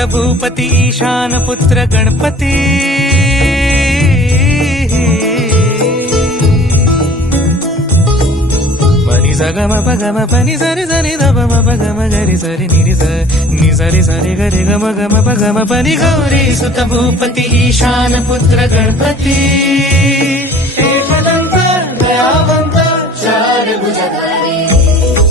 सुत भूपती ईशान पुत्र गणपती पनी सगम पगम पनी सरि सरि दम पगम गरि सरि निरि नि सरि सरि गरि गम गम पगम पनी गौरी सुत भूपती ईशान पुत्र गणपती एकदंत दयावंत चार भुजगा